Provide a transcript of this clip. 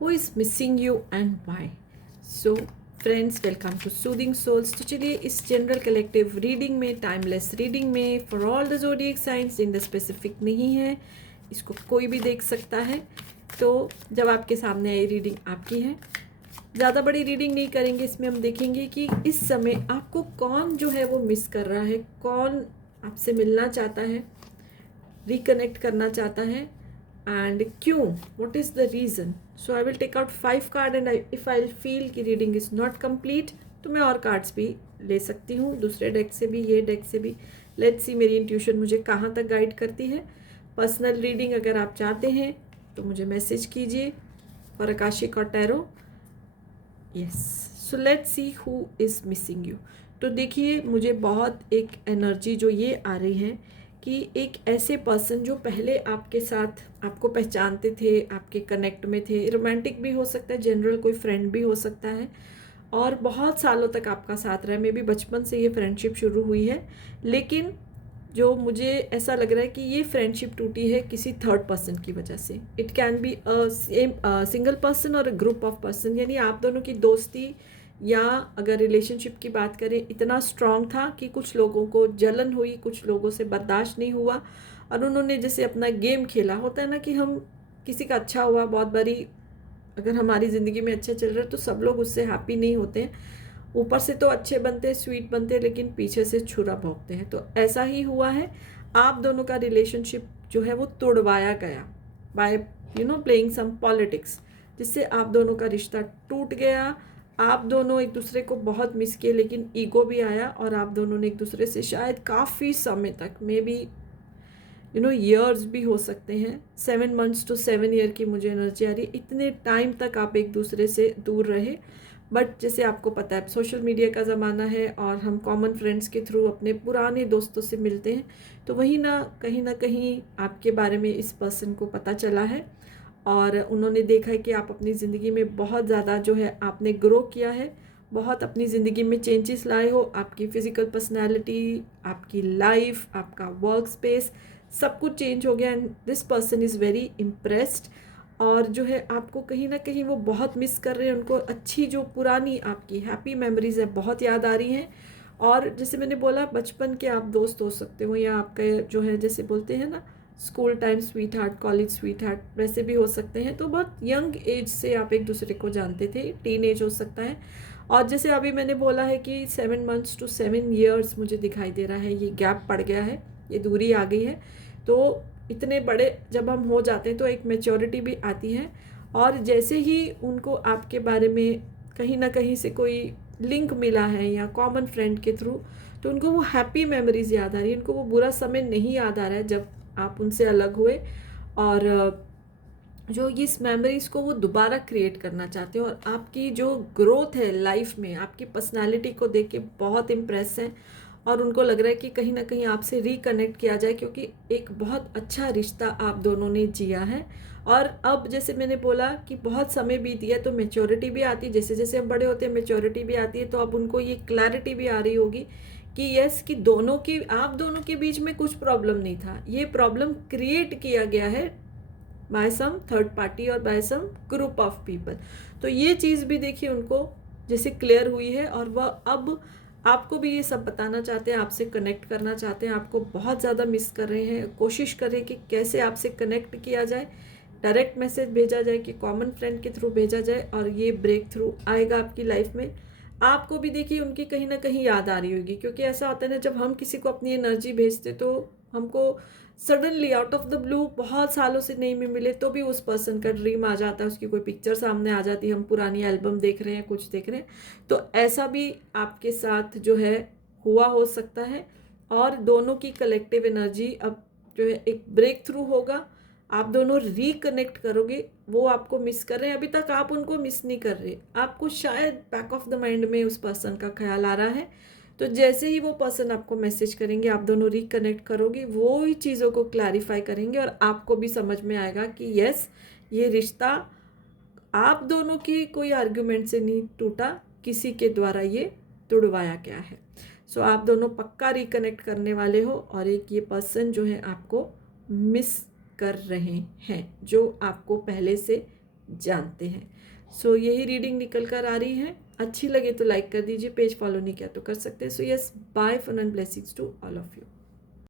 Who is missing you and why. So friends, welcome to soothing souls. तो चलिए इस general collective reading में, timeless reading में, for all the zodiac signs, in the specific नहीं है, इसको कोई भी देख सकता है। तो जब आपके सामने आई रीडिंग आपकी है, ज़्यादा बड़ी रीडिंग नहीं करेंगे। इसमें हम देखेंगे कि इस समय आपको कौन जो है वो मिस कर रहा है, कौन आपसे मिलना चाहता है, रिकनेक्ट करना चाहता है, एंड क्यों, what is the reason. So I will take out 5 card and if I feel कि रीडिंग इज़ नॉट कंप्लीट तो मैं और कार्ड्स भी ले सकती हूँ, दूसरे डेक से भी, ये डेक से भी। लेट्स सी मेरी इंट्यूशन मुझे कहाँ तक गाइड करती है। पर्सनल रीडिंग अगर आप चाहते हैं तो मुझे मैसेज कीजिए फॉर आकाशिक और tarot. Yes, so let's see who is missing you. तो देखिए, मुझे बहुत एक एनर्जी जो ये आ रही है कि एक ऐसे पर्सन जो पहले आपके साथ आपको पहचानते थे, आपके कनेक्ट में थे, रोमांटिक भी हो सकता है, जनरल कोई फ्रेंड भी हो सकता है, और बहुत सालों तक आपका साथ रहा है। मे बी बचपन से ये फ्रेंडशिप शुरू हुई है, लेकिन जो मुझे ऐसा लग रहा है कि ये फ्रेंडशिप टूटी है किसी थर्ड पर्सन की वजह से। It can be a same single person और अ ग्रुप ऑफ पर्सन, यानी आप दोनों की दोस्ती या अगर रिलेशनशिप की बात करें, इतना स्ट्रांग था कि कुछ लोगों को जलन हुई, कुछ लोगों से बर्दाश्त नहीं हुआ, और उन्होंने जैसे अपना गेम खेला। होता है ना कि हम किसी का अच्छा हुआ, बहुत बारी अगर हमारी ज़िंदगी में अच्छा चल रहा है तो सब लोग उससे हैप्पी नहीं होते हैं। ऊपर से तो अच्छे बनते हैं, स्वीट बनते हैं, लेकिन पीछे से छुरा भोंकते हैं। तो ऐसा ही हुआ है, आप दोनों का रिलेशनशिप जो है वो तोड़वाया गया बाय प्लेइंग सम पॉलिटिक्स, जिससे आप दोनों का रिश्ता टूट गया। आप दोनों एक दूसरे को बहुत मिस किए, लेकिन ईगो भी आया और आप दोनों ने एक दूसरे से शायद काफ़ी समय तक, मे बी ईयर्स भी हो सकते हैं, 7 मंथ्स to 7 ईयर की मुझे एनर्जी आ रही है। इतने टाइम तक आप एक दूसरे से दूर रहे। बट जैसे आपको पता है, सोशल मीडिया का ज़माना है और हम कॉमन फ्रेंड्स के थ्रू अपने पुराने दोस्तों से मिलते हैं, तो वहीं ना कहीं आपके बारे में इस पर्सन को पता चला है, और उन्होंने देखा है कि आप अपनी ज़िंदगी में बहुत ज़्यादा जो है आपने ग्रो किया है, बहुत अपनी ज़िंदगी में चेंजेस लाए हो। आपकी फ़िज़िकल पर्सनैलिटी, आपकी लाइफ, आपका वर्क स्पेस, सब कुछ चेंज हो गया, and this person is very impressed. और जो है आपको कहीं ना कहीं वो बहुत मिस कर रहे हैं, उनको अच्छी जो पुरानी आपकी हैप्पी मेमोरीज है बहुत याद आ रही हैं। और जैसे मैंने बोला, बचपन के आप दोस्त हो सकते हो, या आपका जो है जैसे बोलते हैं ना, school time sweet heart, college sweet heart, वैसे भी हो सकते हैं। तो बहुत यंग एज से आप एक दूसरे को जानते थे, टीन एज हो सकता है। और जैसे अभी मैंने बोला है कि 7 मंथ्स to 7 ईयर्स मुझे दिखाई दे रहा है, ये गैप पड़ गया है, ये दूरी आ गई है। तो इतने बड़े जब हम हो जाते हैं तो एक मैच्योरिटी भी आती है, और जैसे ही उनको आपके बारे में कहीं ना कहीं से कोई लिंक मिला है या कॉमन फ्रेंड के थ्रू, तो उनको वो हैप्पी मेमोरीज याद आ रही है, उनको वो बुरा समय नहीं याद आ रहा है जब आप उनसे अलग हुए। और जो इस मेमोरीज़ को वो दोबारा क्रिएट करना चाहते हो, और आपकी जो ग्रोथ है लाइफ में, आपकी पर्सनालिटी को देख के बहुत इम्प्रेस हैं, और उनको लग रहा है कि कहीं ना कहीं आपसे रिकनेक्ट किया जाए, क्योंकि एक बहुत अच्छा रिश्ता आप दोनों ने जिया है। और अब जैसे मैंने बोला कि बहुत समय बीत गया, तो मेच्योरिटी भी आती है, जैसे जैसे हम बड़े होते हैं मेच्योरिटी भी आती है। तो अब उनको ये क्लैरिटी भी आ रही होगी कि यस, कि दोनों की, आप दोनों के बीच में कुछ प्रॉब्लम नहीं था, ये प्रॉब्लम क्रिएट किया गया है बाय सम थर्ड पार्टी और by some group of people. तो ये चीज़ भी देखिए उनको जैसे क्लियर हुई है, और वह अब आपको भी ये सब बताना चाहते हैं, आपसे कनेक्ट करना चाहते हैं, आपको बहुत ज़्यादा मिस कर रहे हैं, कोशिश करें कि कैसे आपसे कनेक्ट किया जाए, डायरेक्ट मैसेज भेजा जाए कि कॉमन फ्रेंड के थ्रू भेजा जाए, और ये ब्रेक थ्रू आएगा आपकी लाइफ में। आपको भी देखिए उनकी कहीं ना कहीं याद आ रही होगी, क्योंकि ऐसा होता है ना, जब हम किसी को अपनी एनर्जी भेजते तो हमको suddenly out of the blue, बहुत सालों से नहीं भी मिले तो भी उस पर्सन का ड्रीम आ जाता है, उसकी कोई पिक्चर सामने आ जाती है, हम पुरानी एल्बम देख रहे हैं, कुछ देख रहे हैं। तो ऐसा भी आपके साथ जो है हुआ हो सकता है, और दोनों की कलेक्टिव एनर्जी अब जो है एक ब्रेक थ्रू होगा, आप दोनों रिकनेक्ट करोगे। वो आपको मिस कर रहे हैं, अभी तक आप उनको मिस नहीं कर रहे, आपको शायद बैक ऑफ द माइंड में उस पर्सन का ख्याल आ रहा है। तो जैसे ही वो पर्सन आपको मैसेज करेंगे, आप दोनों रिकनेक्ट करोगे, वो ही चीज़ों को क्लैरिफाई करेंगे, और आपको भी समझ में आएगा कि यस, ये रिश्ता आप दोनों की कोई आर्ग्यूमेंट से नहीं टूटा, किसी के द्वारा ये तुड़वाया गया है। सो आप दोनों पक्का रिकनेक्ट करने वाले हो, और एक ये पर्सन जो है आपको मिस कर रहे हैं, जो आपको पहले से जानते हैं। सो यही रीडिंग निकल कर आ रही है। अच्छी लगे तो लाइक कर दीजिए, पेज फॉलो नहीं किया तो कर सकते हैं। So yes, bye fun and blessings to all of you.